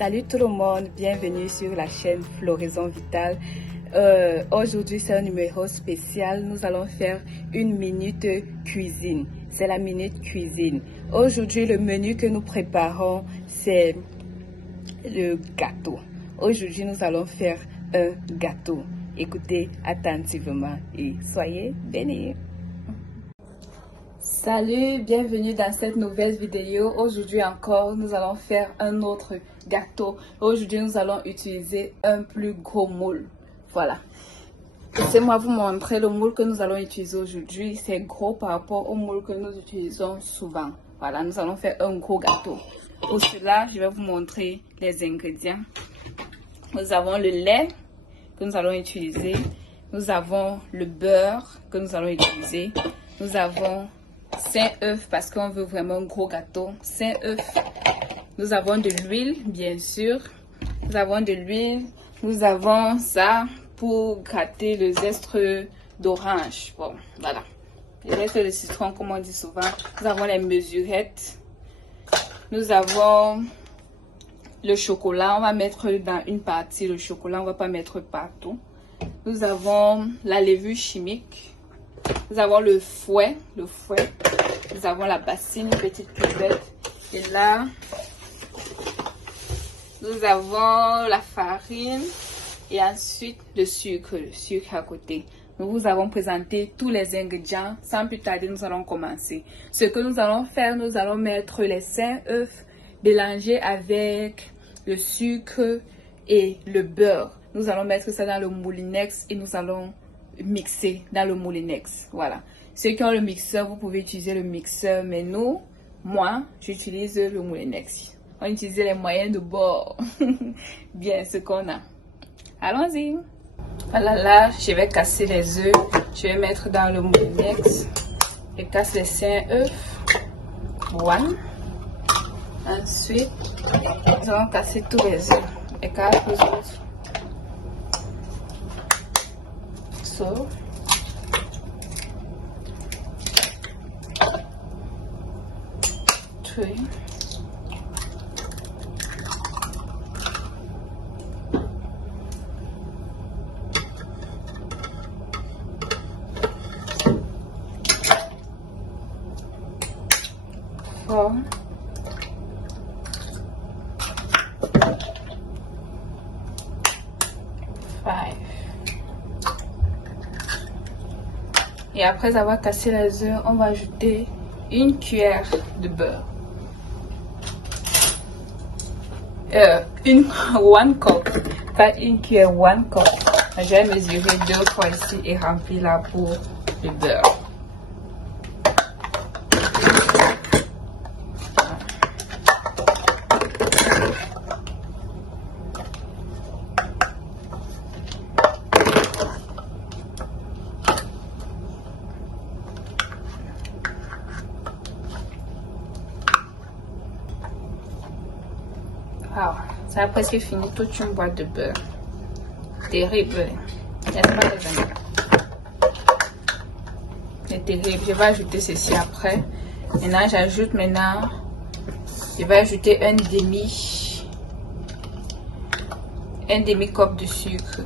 Salut tout le monde, bienvenue sur la chaîne Floraison Vitale. Aujourd'hui c'est un numéro spécial, nous allons faire une minute cuisine. C'est la minute cuisine. Aujourd'hui le menu que nous préparons c'est le gâteau. Aujourd'hui nous allons faire un gâteau. Écoutez attentivement et soyez bénis. Salut, bienvenue dans cette nouvelle vidéo. Aujourd'hui encore, nous allons faire un autre gâteau. Aujourd'hui, nous allons utiliser un plus gros moule. Voilà. Laissez-moi vous montrer le moule que nous allons utiliser aujourd'hui. C'est gros par rapport au moule que nous utilisons souvent. Voilà, nous allons faire un gros gâteau. Pour cela, je vais vous montrer les ingrédients. Nous avons le lait que nous allons utiliser. Nous avons le beurre que nous allons utiliser. Nous avons 5 œufs parce qu'on veut vraiment un gros gâteau. 5 œufs. Nous avons de l'huile, bien sûr. Nous avons de l'huile. Nous avons ça pour gratter le zeste d'orange. Bon, voilà. Le zeste de citron, comme on dit souvent. Nous avons les mesurettes. Nous avons le chocolat. On va mettre dans une partie le chocolat. On va pas mettre partout. Nous avons la levure chimique. Nous avons le fouet. Nous avons la bassine, une petite cuvette. Et là, nous avons la farine et ensuite le sucre à côté. Nous vous avons présenté tous les ingrédients. Sans plus tarder, nous allons commencer. Ce que nous allons faire, nous allons mettre les 5 œufs mélangés avec le sucre et le beurre. Nous allons mettre ça dans le moulinex et nous allons mixer dans le moulinex. Voilà. Ceux qui ont le mixeur, vous pouvez utiliser le mixeur, mais moi, j'utilise le moulinex. On utilise les moyens de bord. Bien, ce qu'on a. Allons-y. Voilà, là, je vais casser les œufs. Je vais mettre dans le moulinex. Je casse les 5 œufs. Voilà. Ensuite, nous allons casser tous les œufs. Et quatre les autres. So. 3. 4. 5. Et après avoir cassé les œufs, on va ajouter une cuillère de beurre. One cup, pas une cuillère, one cup. Je vais mesurer 2 fois ici et remplir là pour le beurre. Wow, ça a presque fini toute une boîte de beurre. Terrible. N'est-ce pas les amis? C'est terrible. Je vais ajouter ceci après. Maintenant, je vais ajouter un demi cup de sucre.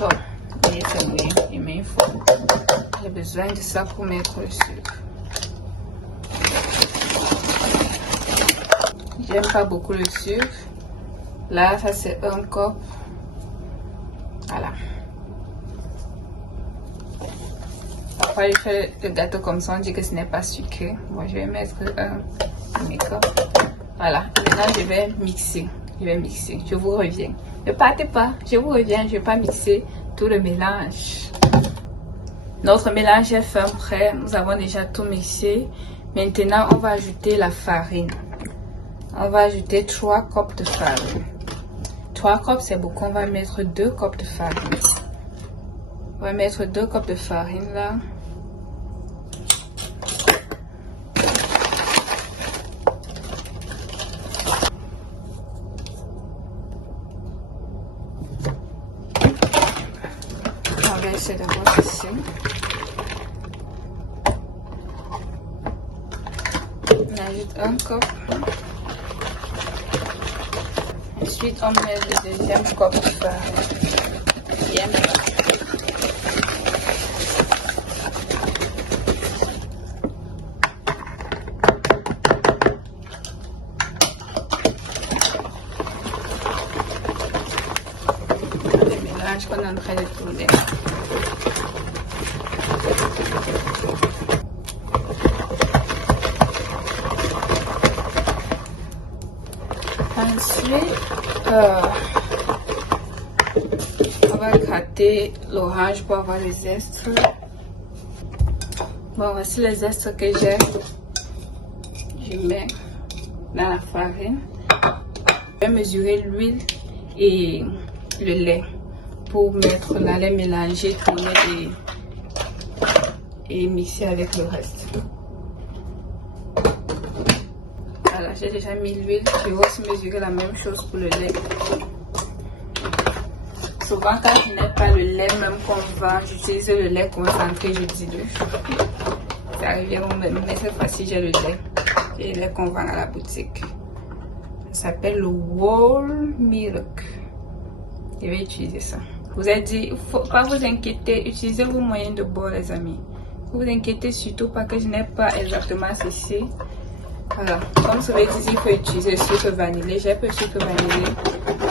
Bon, c'est bien. Il faut. J'ai besoin de ça pour mettre le sucre. J'aime pas beaucoup le sucre. Là, ça c'est un cup. Voilà. Parfois, je fais le gâteau comme ça, on dit que ce n'est pas sucré. Moi, je vais mettre un demi-cup. Voilà. Maintenant, je vais mixer. Je vous reviens. Ne partez pas. Je vous reviens. Je vais pas mixer tout le mélange. Notre mélange est fin prêt. Nous avons déjà tout mixé. Maintenant, on va ajouter la farine. On va ajouter 3 cups de farine. 3 cups, c'est beaucoup. On va mettre 2 cups de farine. On va mettre 2 cups de farine là. On va essayer d'abord ici. On ajoute un cup. Ensuite, on met le deuxième cup de farine. Bien plat. Le mélange qu'on est en train de tourner. Ensuite, on va gratter l'orange pour avoir les zestes. Bon, voici les zestes que j'ai. Je mets dans la farine. Je vais mesurer l'huile et le lait pour mettre dans les mélanger, tourner et mixer avec le reste. Voilà, j'ai déjà mis l'huile. Je vais aussi mesurer la même chose pour le lait. Souvent, quand je n'ai pas le lait même qu'on vend, j'utilise le lait concentré, je dilue. Ça revient au même, mais cette fois-ci, j'ai le lait. Et le lait qu'on vend à la boutique. Ça s'appelle le Whole Milk. Je vais utiliser ça. Vous avez dit, il ne faut pas vous inquiéter, utilisez vos moyens de bord, les amis. Ne vous inquiétez surtout pas que je n'ai pas exactement ceci. Voilà, comme je l'ai dit, il faut utiliser le sucre vanillé. J'ai peu de sucre vanillé.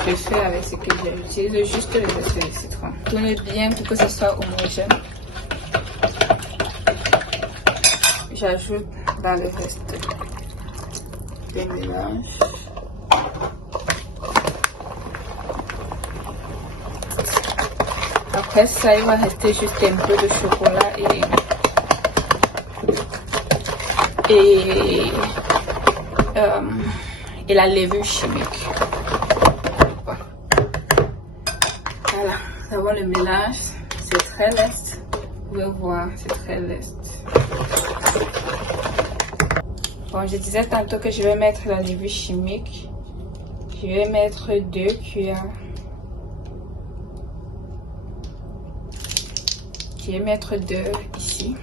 Je fais avec ce que j'ai. J'utilise juste le zeste de citron. Tournez bien pour que ce soit homogène. J'ajoute dans le reste le mélange. Après ça, il va rester juste un peu de chocolat et la levure chimique. Voilà, nous avons le mélange. C'est très leste. Vous pouvez voir, c'est très leste. Bon, je disais tantôt que je vais mettre la levure chimique. Je vais mettre 2 cuillères. Je vais mettre 2 ici.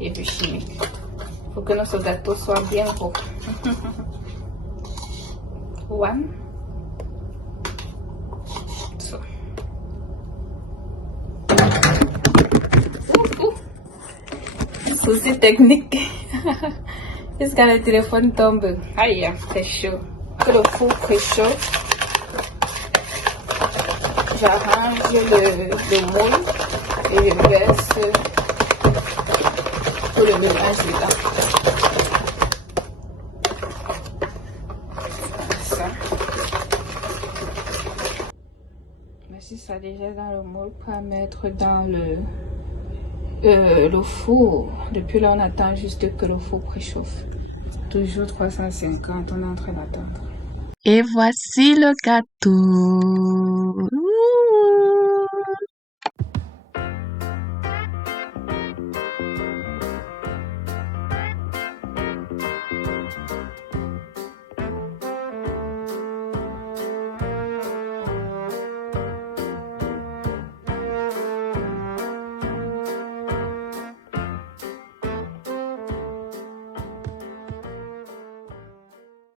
Levure chimique. Pour que notre gâteau soit bien gros. 1. So. Souci technique. Jusqu'à le téléphone tombe. Aïe, c'est chaud. Que le four préchauffe. J'arrange le moule et je verse tout le mélange dedans. Ça. Voici ça déjà dans le moule pour mettre dans le four. Depuis là, on attend juste que le four préchauffe. Toujours 350, on est en train d'attendre. Et voici le gâteau.